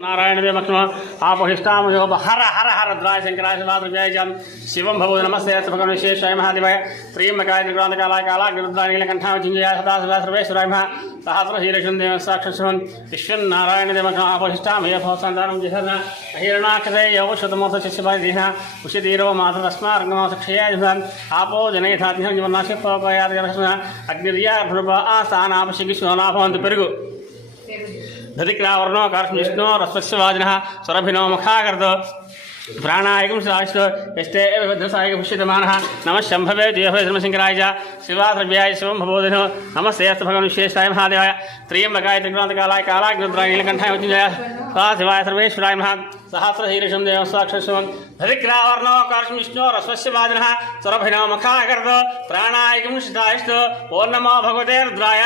नारायण देव मक्ष आप जो हर हर हर द्राय शंकराशवाद्रव्याय जम शिवम भवो नमस्ते। भगवान विशेषाय महादेवाय। प्रेम मकाय त्रिगुणांत काला काला गुरुद्राय महा सहस्र हीलक्षण देव साक्षर शिवम नारायण देव आप जन आपो जनै आसान धतिक्रा वर्णो कर्ष्णो रस्वस्वाजिनः स्वरभिनो मुखाकृत प्राणायकं साश्च भद्रसायक पुष्यतमानः। नमः शम्भवे द्वयभवे धर्मशङ्कराय शिवाद्रव्याय शिव भवोधन नमस्ते, अस्तु भगवान विशेषाय महादेवाय। त्र्यम्बकाय त्रिगुणान्तकालाय कालाग्निद्राय नीलकण्ठाय मृत्युञ्जय स्वाहा शिवाय सर्वेश्वराय महा सहस्रहीर्षं देवस्वाक्षशिवं धरिक्रावर्णो कर्ष्णो रस्वस्य वादिनः स्वरभिनो मुखाकृत प्राणायकं शितायश्च ओर्नमो भगवते रुद्राय।